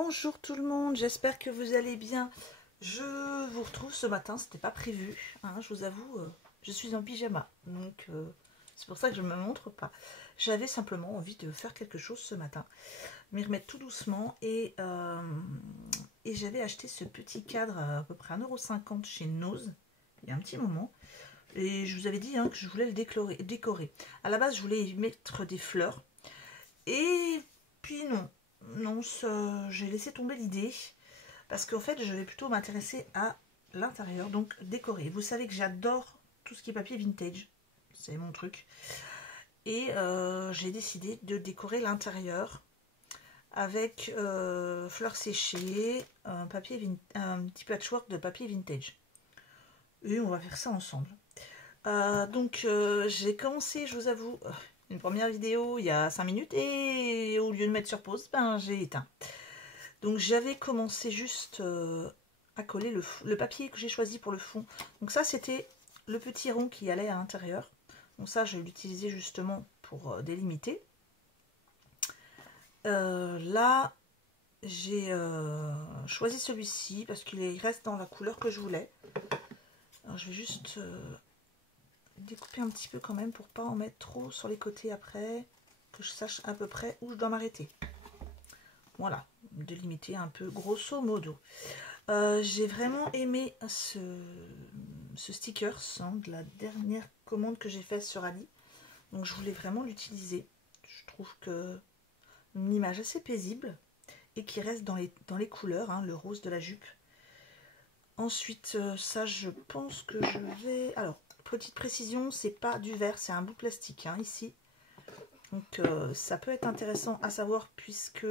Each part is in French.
Bonjour tout le monde, j'espère que vous allez bien. Je vous retrouve ce matin, c'était pas prévu, hein, je vous avoue, je suis en pyjama, donc c'est pour ça que je ne me montre pas. J'avais simplement envie de faire quelque chose ce matin, m'y remettre tout doucement, et j'avais acheté ce petit cadre à peu près 1,50 € chez Nose, il y a un petit moment, et je vous avais dit que je voulais le décorer. À la base, je voulais y mettre des fleurs, et puis non, j'ai laissé tomber l'idée, parce qu'en fait, je vais plutôt m'intéresser à l'intérieur, donc décorer. Vous savez que j'adore tout ce qui est papier vintage, c'est mon truc. Et j'ai décidé de décorer l'intérieur avec fleurs séchées, un petit patchwork de papier vintage. Et on va faire ça ensemble. J'ai commencé, je vous avoue, une première vidéo il y a 5 minutes et au lieu de mettre sur pause, j'ai éteint. Donc j'avais commencé juste à coller le papier que j'ai choisi pour le fond. Donc ça c'était le petit rond qui allait à l'intérieur. Donc ça je vais l'utiliser justement pour délimiter. Là j'ai choisi celui-ci parce qu'il reste dans la couleur que je voulais. Alors je vais juste découper un petit peu quand même pour pas en mettre trop sur les côtés après, que je sache à peu près où je dois m'arrêter. Voilà, délimiter un peu grosso modo. J'ai vraiment aimé ce sticker de la dernière commande que j'ai faite sur Ali. Donc je voulais vraiment l'utiliser. Je trouve que une image assez paisible et qui reste dans les couleurs, le rose de la jupe. Ensuite, ça je pense que je vais... Alors, petite précision, c'est pas du verre, c'est un bout de plastique ici. Donc ça peut être intéressant à savoir puisque...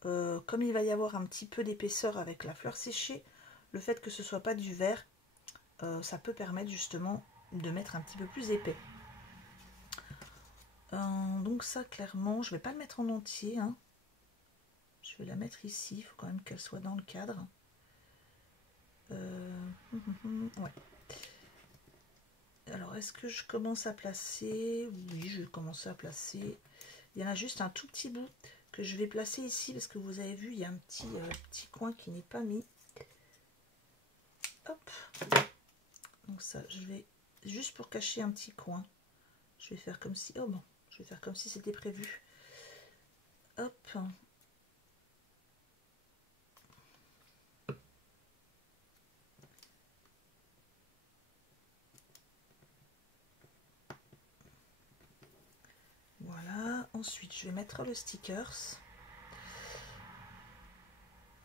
comme il va y avoir un petit peu d'épaisseur avec la fleur séchée, le fait que ce soit pas du verre, ça peut permettre justement de mettre un petit peu plus épais. Donc ça clairement, je vais pas le mettre en entier. Je vais la mettre ici, il faut quand même qu'elle soit dans le cadre. Ouais. Alors est-ce que je commence à placer? Oui, je vais commencer à placer. Il y en a juste un tout petit bout que je vais placer ici parce que vous avez vu, il y a un petit coin qui n'est pas mis. Hop. Donc ça, je vais juste pour cacher un petit coin. Je vais faire comme si, oh bon, je vais faire comme si c'était prévu. Hop. Voilà. Ensuite, je vais mettre le stickers.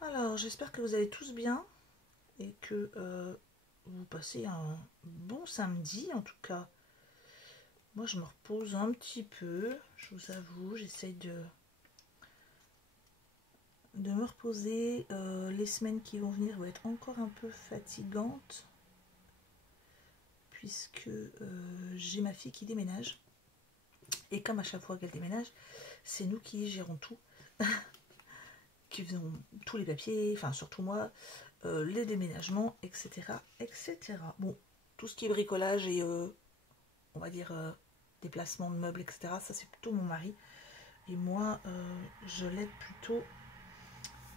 Alors, j'espère que vous allez tous bien et que vous passez un bon samedi. En tout cas, moi, je me repose un petit peu. Je vous avoue, j'essaye de me reposer. Les semaines qui vont venir vont être encore un peu fatigantes puisque j'ai ma fille qui déménage. Et comme à chaque fois qu'elle déménage, c'est nous qui gérons tout. Qui faisons tous les papiers, enfin surtout moi, les déménagements, etc. etc. Bon, tout ce qui est bricolage et on va dire déplacement de meubles, etc. Ça c'est plutôt mon mari. Et moi, je l'aide plutôt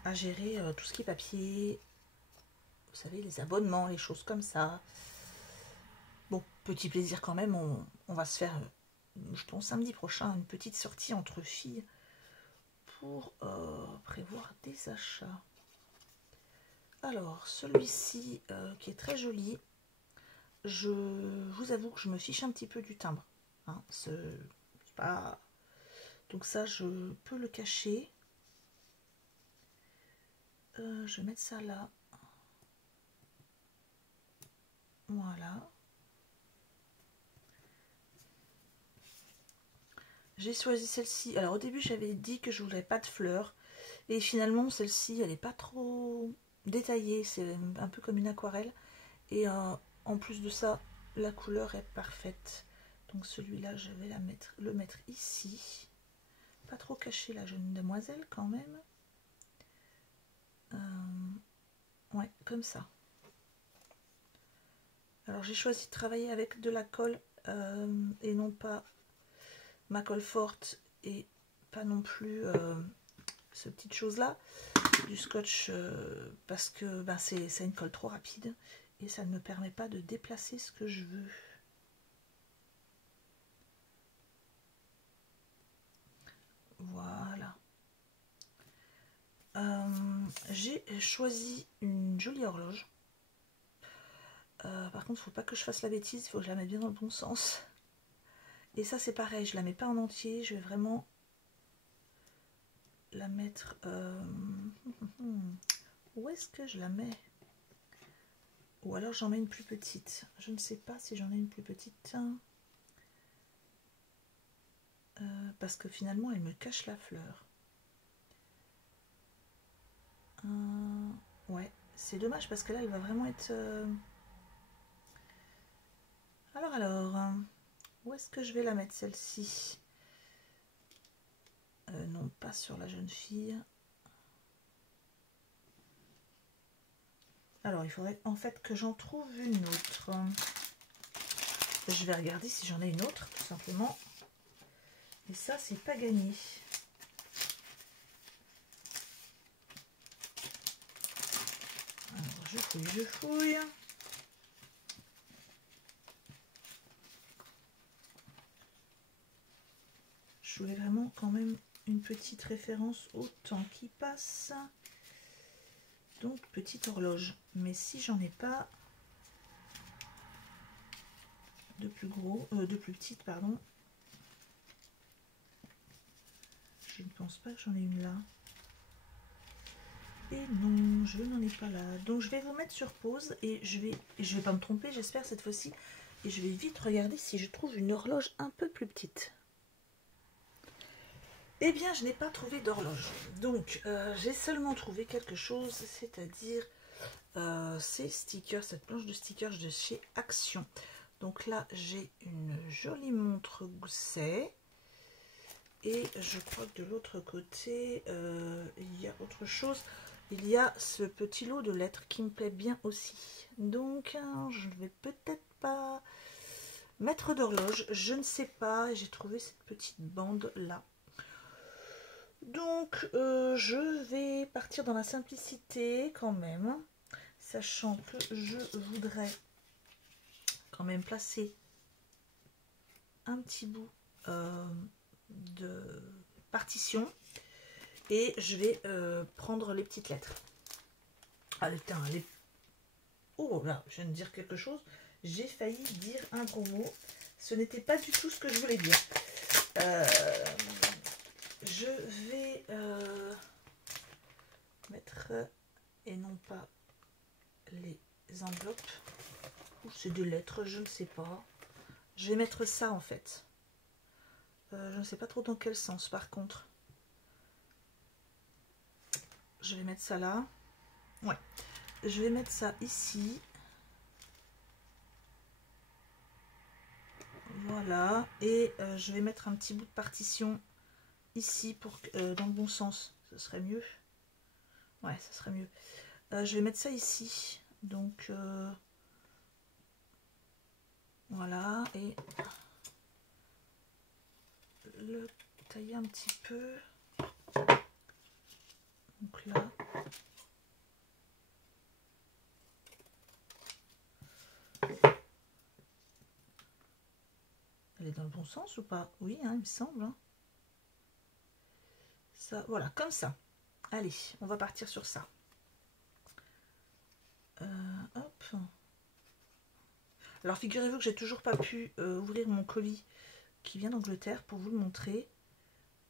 à gérer tout ce qui est papier, vous savez, les abonnements, les choses comme ça. Bon, petit plaisir quand même, on va se faire, je pense samedi prochain, une petite sortie entre filles pour prévoir des achats. Alors, celui-ci qui est très joli, je vous avoue que je me fiche un petit peu du timbre. C'est pas... Donc ça, je peux le cacher. Je vais mettre ça là. Voilà. J'ai choisi celle-ci. Alors au début, j'avais dit que je voulais pas de fleurs. Et finalement, celle-ci, elle n'est pas trop détaillée. C'est un peu comme une aquarelle. Et en plus de ça, la couleur est parfaite. Donc celui-là, je vais le mettre ici. Pas trop caché la jeune demoiselle quand même. Ouais, comme ça. Alors j'ai choisi de travailler avec de la colle et non pas ma colle forte et pas non plus ce petite chose là. du scotch parce que ben, c'est une colle trop rapide et ça ne me permet pas de déplacer ce que je veux. Voilà. J'ai choisi une jolie horloge. Par contre, il ne faut pas que je fasse la bêtise, il faut que je la mette bien dans le bon sens. Et ça, c'est pareil, je la mets pas en entier, je vais vraiment la mettre... Où est-ce que je la mets? Ou alors j'en mets une plus petite. Je ne sais pas si j'en ai une plus petite. Parce que finalement, elle me cache la fleur. Ouais, c'est dommage parce que là, elle va vraiment être... Alors, où est-ce que je vais la mettre celle-ci? Non, pas sur la jeune fille. Alors, il faudrait en fait que j'en trouve une autre. Je vais regarder si j'en ai une autre, tout simplement. Et ça, c'est pas gagné. Alors, je fouille. Je voulais vraiment quand même une petite référence au temps qui passe. Donc, petite horloge. Mais si j'en ai pas de plus gros, de plus petite, pardon. Je ne pense pas que j'en ai une là. Et non, je n'en ai pas là. Donc je vais vous mettre sur pause et je vais pas me tromper, j'espère cette fois-ci. Et je vais vite regarder si je trouve une horloge un peu plus petite. Eh bien, je n'ai pas trouvé d'horloge. Donc, j'ai seulement trouvé quelque chose, c'est-à-dire ces stickers, cette planche de stickers de chez Action. Donc là, j'ai une jolie montre gousset. Et je crois que de l'autre côté, il y a autre chose. Il y a ce petit lot de lettres qui me plaît bien aussi. Donc, je ne vais peut-être pas mettre d'horloge. Je ne sais pas. J'ai trouvé cette petite bande là. Donc, je vais partir dans la simplicité quand même. Sachant que je voudrais quand même placer un petit bout de partition. Et je vais prendre les petites lettres. Ah, putain, oh là, je viens de dire quelque chose. J'ai failli dire un gros mot. Ce n'était pas du tout ce que je voulais dire. Je vais mettre, et non pas les enveloppes. Ou c'est des lettres, je ne sais pas. Je vais mettre ça en fait. Je ne sais pas trop dans quel sens par contre. Je vais mettre ça là. Ouais. Je vais mettre ça ici. Voilà. Et je vais mettre un petit bout de partition ici pour dans le bon sens. Ce serait mieux. Ouais, ça serait mieux. Je vais mettre ça ici. Donc voilà. Et le tailler un petit peu. Donc là. Elle est dans le bon sens ou pas? Oui, hein, il me semble. Hein. Ça, voilà, comme ça. Allez, on va partir sur ça. Hop. Alors, figurez-vous que j'ai toujours pas pu ouvrir mon colis qui vient d'Angleterre pour vous le montrer.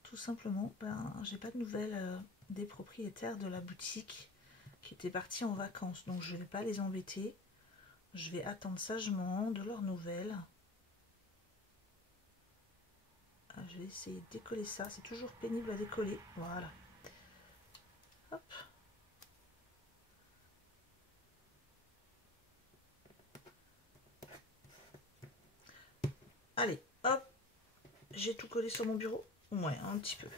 Tout simplement, ben, j'ai pas de nouvelles des propriétaires de la boutique qui étaient partis en vacances. Donc, je vais pas les embêter. Je vais attendre sagement de leurs nouvelles. Je vais essayer de décoller ça. C'est toujours pénible à décoller. Voilà. Hop. Allez, hop. J'ai tout collé sur mon bureau. Ouais, un petit peu.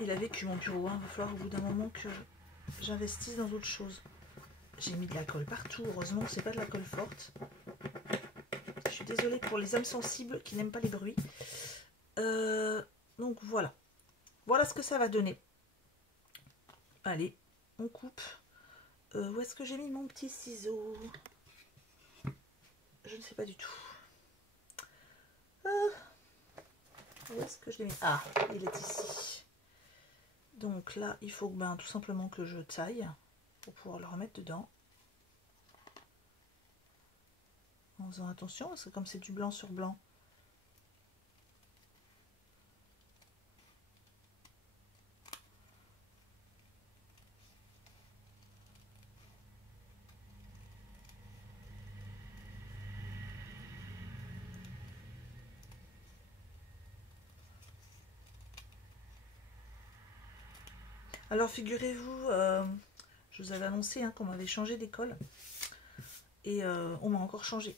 Il a vécu mon bureau. Hein. Il va falloir au bout d'un moment que j'investisse dans d'autres choses. J'ai mis de la colle partout. Heureusement que c'est pas de la colle forte. Je suis désolée pour les âmes sensibles qui n'aiment pas les bruits. Donc voilà. Voilà ce que ça va donner. Allez, on coupe. Où est-ce que j'ai mis mon petit ciseau? Je ne sais pas du tout. Où est-ce que je l'ai mis? Ah, il est ici. Donc là, il faut tout simplement que je taille pour pouvoir le remettre dedans. En faisant attention, parce que comme c'est du blanc sur blanc, alors figurez-vous, je vous avais annoncé qu'on m'avait changé d'école et on m'a encore changé.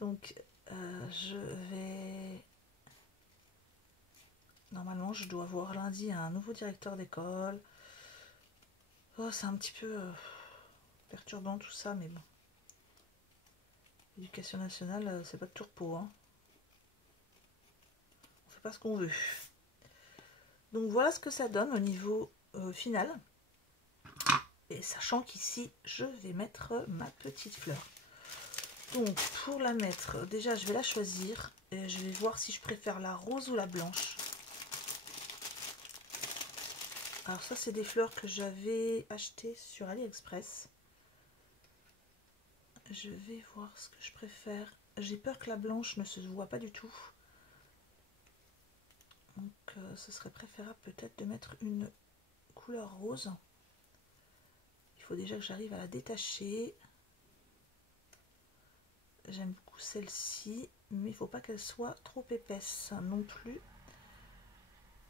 Donc je vais... Normalement je dois voir lundi un nouveau directeur d'école. Oh, c'est un petit peu perturbant tout ça, mais bon. L'éducation nationale, c'est pas de tourpeau, hein. On fait pas ce qu'on veut. Donc voilà ce que ça donne au niveau final. Et sachant qu'ici, je vais mettre ma petite fleur. Donc pour la mettre, déjà je vais la choisir. Et je vais voir si je préfère la rose ou la blanche. Alors ça, c'est des fleurs que j'avais achetées sur AliExpress. Je vais voir ce que je préfère. J'ai peur que la blanche ne se voit pas du tout. Donc ce serait préférable peut-être de mettre une couleur rose. Il faut déjà que j'arrive à la détacher. J'aime beaucoup celle-ci, mais il ne faut pas qu'elle soit trop épaisse non plus.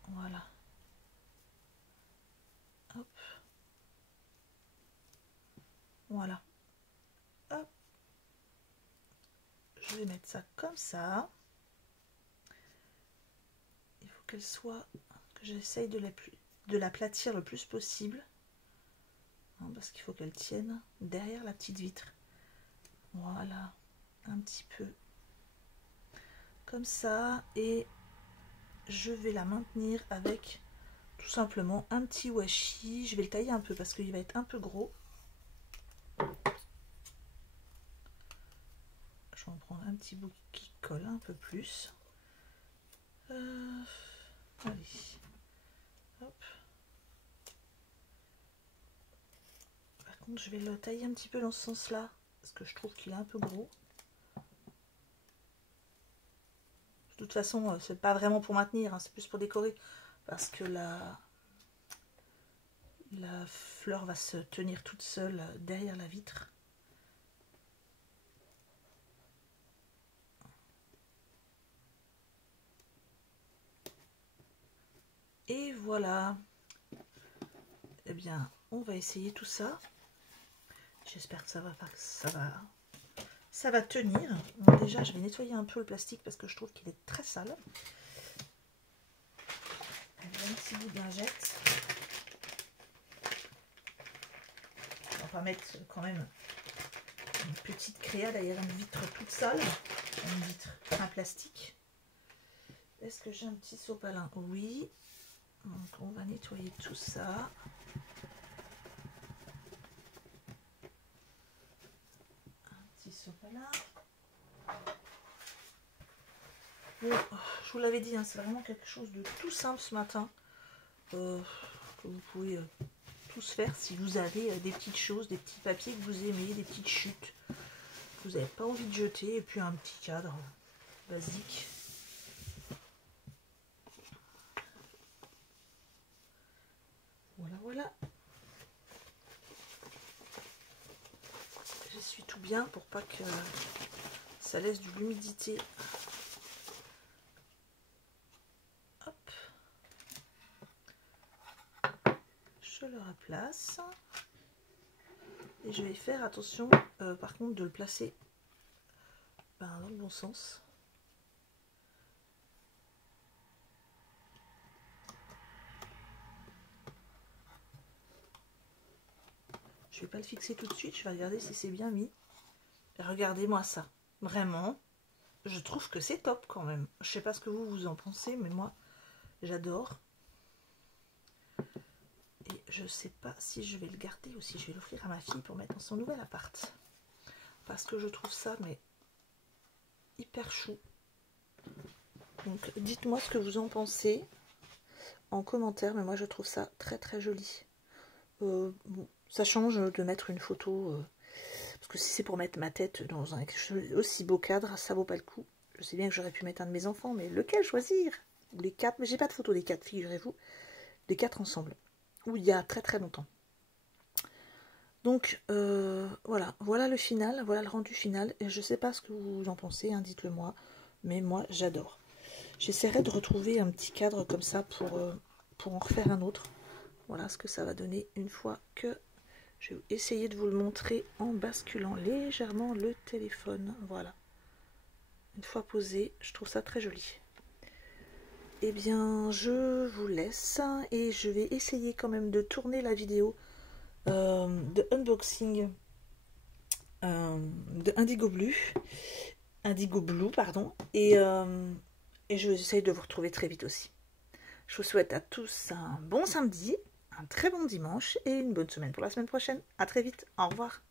Voilà. Hop. Voilà. Hop. Je vais mettre ça comme ça. Il faut qu'elle soit... que j'essaye de l'aplatir le plus possible. Parce qu'il faut qu'elle tienne derrière la petite vitre. Voilà. Un petit peu. Comme ça. Et je vais la maintenir avec tout simplement un petit washi. Je vais le tailler un peu parce qu'il va être un peu gros. Je vais en prendre un petit bout qui colle un peu plus. Allez. Hop. Par contre, je vais le tailler un petit peu dans ce sens-là parce que je trouve qu'il est un peu gros. De toute façon, c'est pas vraiment pour maintenir, c'est plus pour décorer parce que la fleur va se tenir toute seule derrière la vitre. Et voilà. Eh bien, on va essayer tout ça. J'espère que ça va tenir. Donc déjà, je vais nettoyer un peu le plastique parce que je trouve qu'il est très sale. Un petit bout de lingette. On va mettre quand même une petite créa derrière une vitre toute sale. Une vitre en plastique. Est-ce que j'ai un petit sopalin? Oui. Donc on va nettoyer tout ça. Un petit sopalin. Bon, je vous l'avais dit, c'est vraiment quelque chose de tout simple ce matin. Que vous pouvez tous faire si vous avez des petites choses, des petits papiers que vous aimez, des petites chutes que vous n'avez pas envie de jeter, et puis un petit cadre basique. Voilà, voilà. J'essuie tout bien pour pas que ça laisse de l'humidité. Hop. Je le replace. Et je vais faire attention, par contre, de le placer dans le bon sens. Je vais pas le fixer tout de suite, je vais regarder si c'est bien mis. Regardez-moi ça. Vraiment, je trouve que c'est top quand même. Je sais pas ce que vous en pensez, mais moi, j'adore. je sais pas si je vais le garder ou si je vais l'offrir à ma fille pour mettre dans son nouvel appart. Parce que je trouve ça mais hyper chou. Donc dites-moi ce que vous en pensez en commentaire, mais moi je trouve ça très très joli. Bon, ça change de mettre une photo, parce que si c'est pour mettre ma tête dans un aussi beau cadre, ça vaut pas le coup. Je sais bien que j'aurais pu mettre un de mes enfants, mais lequel choisir? Ou les 4, mais j'ai pas de photo des 4, figurez-vous. Les 4 ensemble, ou il y a très très longtemps. Donc voilà le final, voilà le rendu final. Et je sais pas ce que vous en pensez, hein, dites-le moi, mais moi j'adore. J'essaierai de retrouver un petit cadre comme ça pour en refaire un autre. Voilà ce que ça va donner une fois que je vais essayer de vous le montrer en basculant légèrement le téléphone. Voilà. Une fois posé, je trouve ça très joli. Eh bien, je vous laisse et je vais essayer quand même de tourner la vidéo de unboxing de Indigo Blue, pardon, et je vais essayer de vous retrouver très vite aussi. Je vous souhaite à tous un bon samedi, un très bon dimanche et une bonne semaine pour la semaine prochaine. À très vite, au revoir.